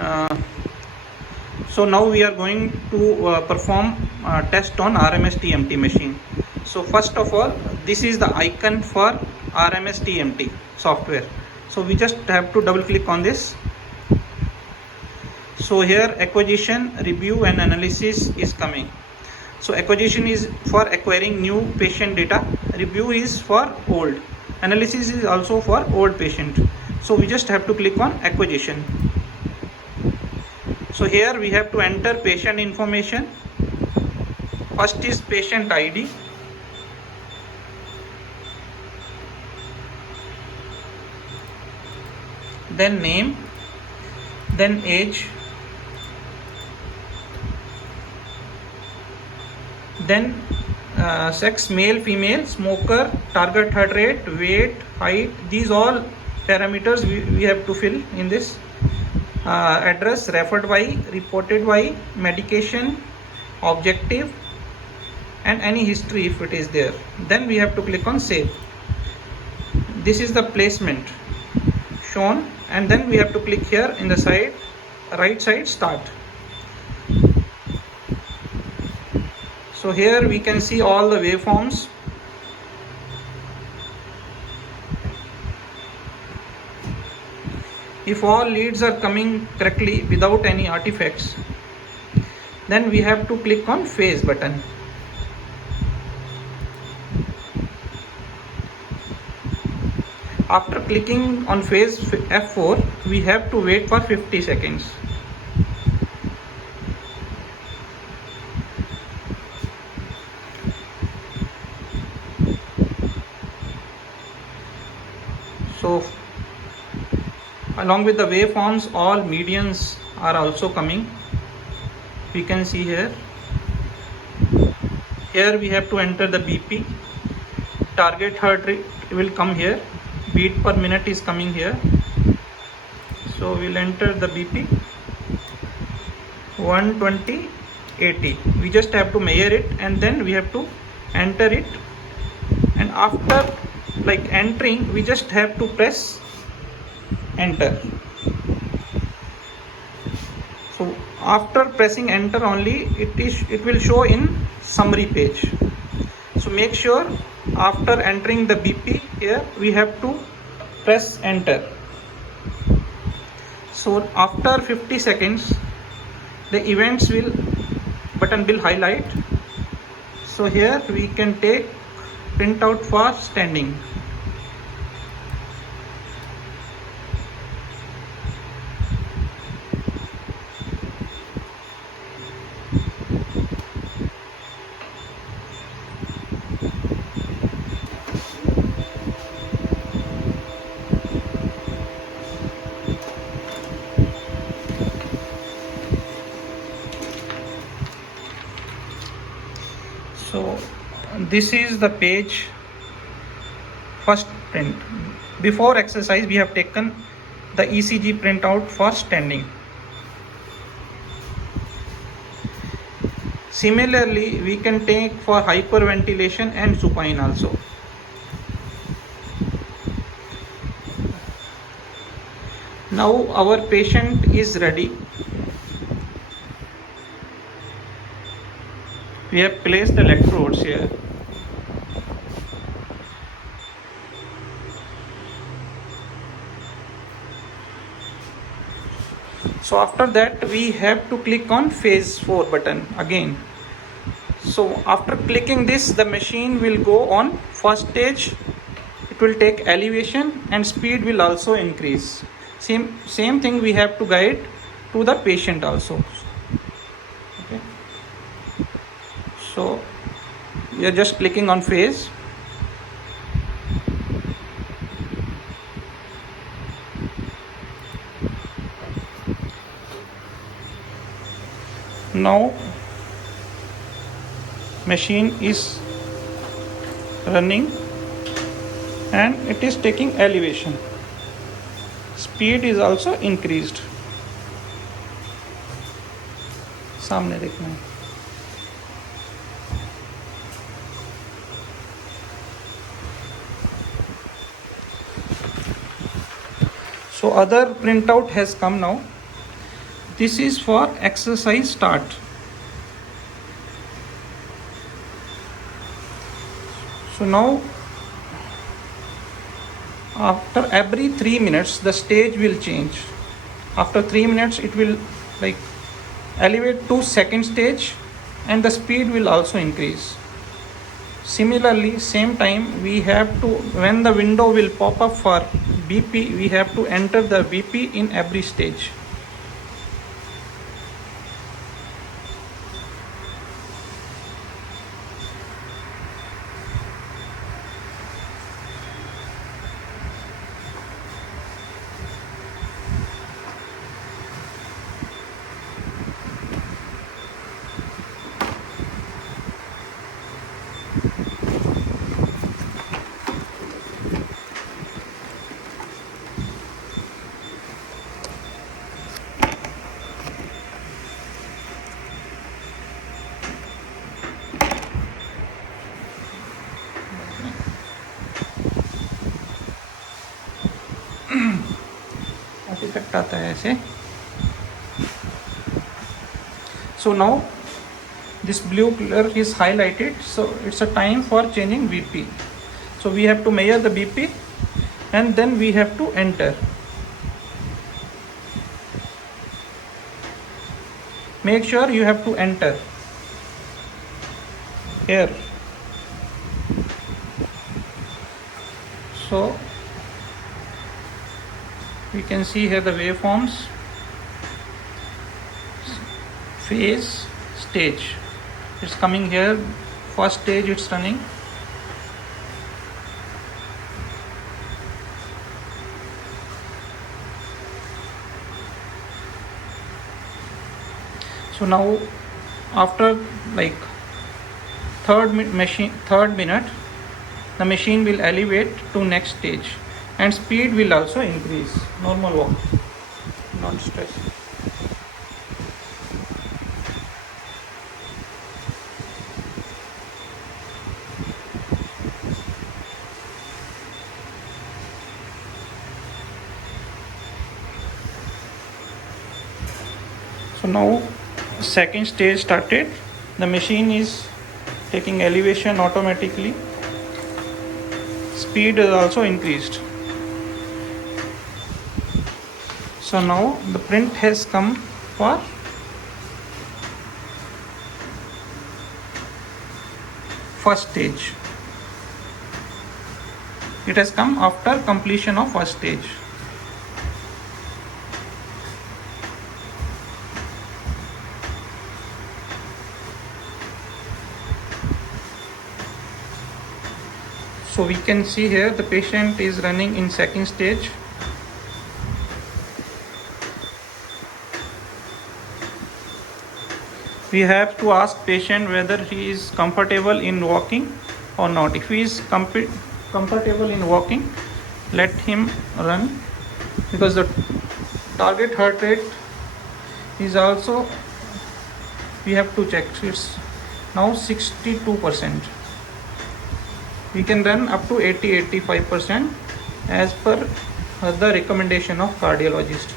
Uh, so now we are going to perform test on RMS TMT machine. So first of all, this is the icon for RMS TMT software. So we just have to double click on this. So here acquisition, review and analysis is coming. So acquisition is for acquiring new patient data, review is for old, analysis is also for old patient. So we just have to click on acquisition. So here we have to enter patient information. First is patient ID, then name, then age, then sex, male, female, smoker, target heart rate, weight, height. These all parameters we have to fill in this. Address, referred by, reported by, medication, objective, and any history if it is there. Then we have to click on save. This is the placement shown, and then we have to click here in the side, right side, start. So here we can see all the waveforms. If all leads are coming correctly without any artifacts, then we have to click on phase button. After clicking on phase F4, we have to wait for 50 seconds. So along with the waveforms, all medians are also coming. We can see here. Here we have to enter the BP. Target heart rate will come here. Beat per minute is coming here. So we'll enter the BP 120/80. We just have to measure it and then we have to enter it. And after entering, we just have to press enter. So after pressing enter only, it will show in summary page. So make sure after entering the BP here, we have to press enter. So after 50 seconds, the events button will highlight. So here we can take printout for standing. So this is the page first print. Before exercise, we have taken the ECG printout for standing. Similarly, we can take for hyperventilation and supine also. Now our patient is ready. We have placed the electrodes here. So after that, we have to click on phase 4 button again. So after clicking this, the machine will go on first stage. It will take elevation and speed will also increase. Same thing we have to guide to the patient also. Okay. So we are just clicking on phase. Now machine is running and it is taking elevation. Speed is also increased. सामने देखना है. So other printout has come now. This is for exercise start. So now after every 3 minutes the stage will change. After 3 minutes it will like elevate to second stage and the speed will also increase. Similarly, same time we have to, when the window will pop up for BP, we have to enter the BP in every stage. Effect आता है ऐसे. So now this blue color is highlighted, so it's a time for changing BP. So we have to measure the BP and then we have to enter. Make sure you have to enter here. So we can see here the waveforms, phase, stage. It's coming here, first stage it's running. So now after like third minute the machine will elevate to next stage and speed will also increase. Normal walk, not stress. So now second stage started. The machine is taking elevation automatically. Speed is also increased. So now the print has come for first stage. It has come after completion of first stage. So we can see here the patient is running in second stage. We have to ask patient whether he is comfortable in walking or not. If he is comfortable in walking, let him run, because the target heart rate is also, we have to check. It's now 62%. We can run up to 80-85% as per the recommendation of cardiologist.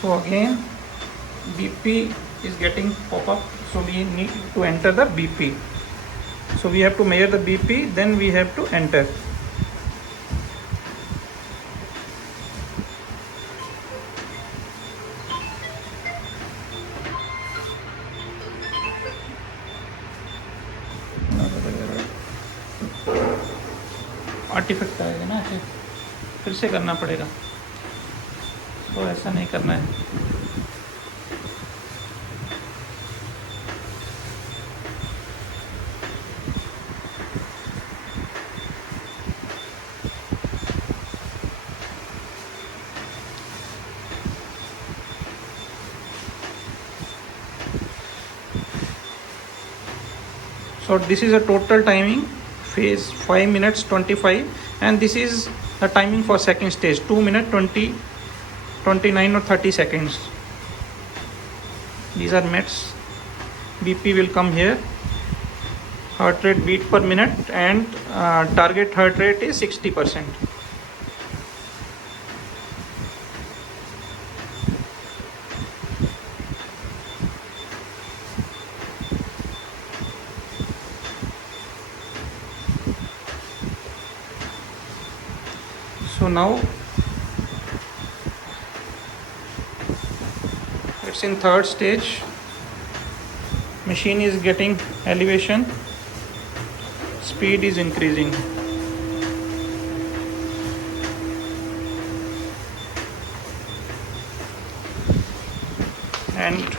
So again BP is getting pop up, so we need to enter the BP. So we have to measure the BP, then we have to enter. Artefact आएगा ना, ऐसे फिर से करना पड़ेगा, तो ऐसा नहीं करना है. So this is a total timing phase 5 minutes 25, and this is the timing for second stage 2 minutes 20 29 or 30 seconds. These are METs. BP will come here. Heart rate beat per minute, and target heart rate is 60%. So now it's in third stage. Machine is getting elevation, speed is increasing. And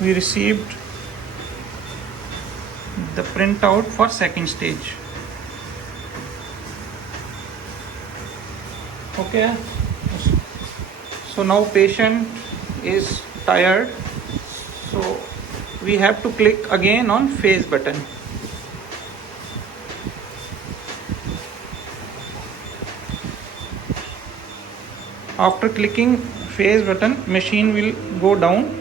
we received the printout for second stage. Okay, so now patient is tired, so we have to click again on phase button. After clicking phase button, machine will go down.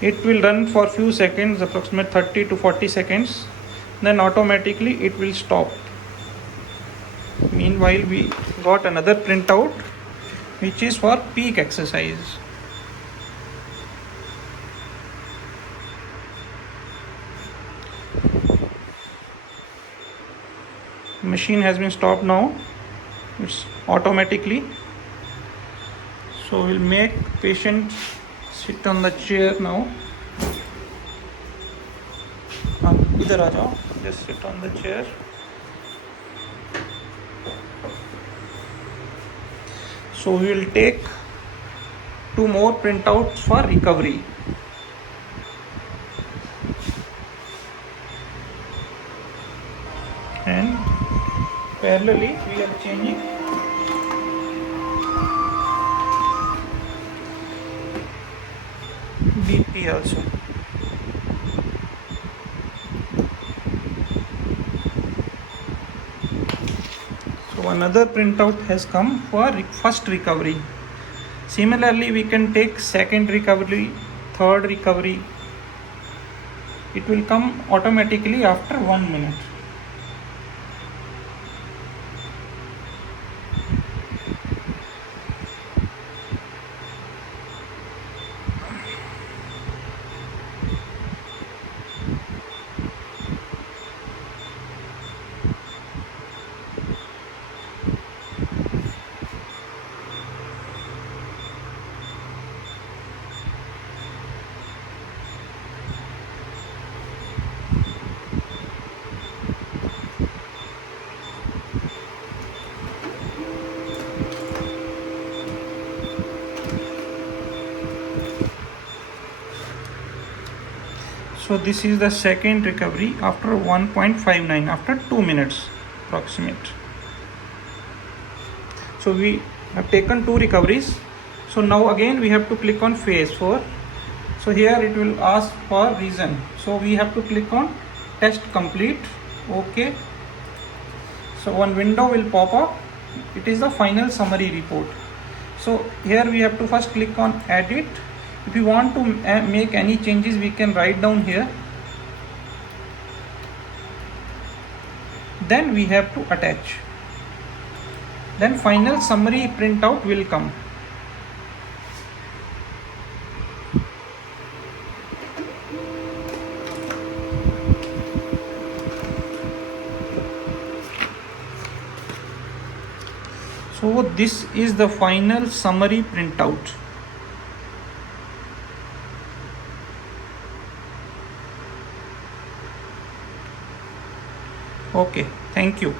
It will run for few seconds, approximately 30 to 40 seconds. Then automatically it will stop. Meanwhile, we got another printout which is for peak exercise. Machine has been stopped now. It's automatically. So we'll make patient sit on the chair now. इधर आ जाओ, just sit on the chair. So we will take 2 more printouts for recovery. And parallelly we are changing BP also. So another printout has come for first recovery. Similarly, we can take second recovery, third recovery. It will come automatically after 1 minute. So this is the second recovery after 1.59, after 2 minutes approximate. So we have taken 2 recoveries. So now again we have to click on phase 4. So here it will ask for reason. So we have to click on test complete. Okay. So one window will pop up. It is the final summary report. So here we have to first click on edit. If you want to make any changes, we can write down here. Then we have to attach. Then final summary printout will come. So this is the final summary printout. Okay, thank you.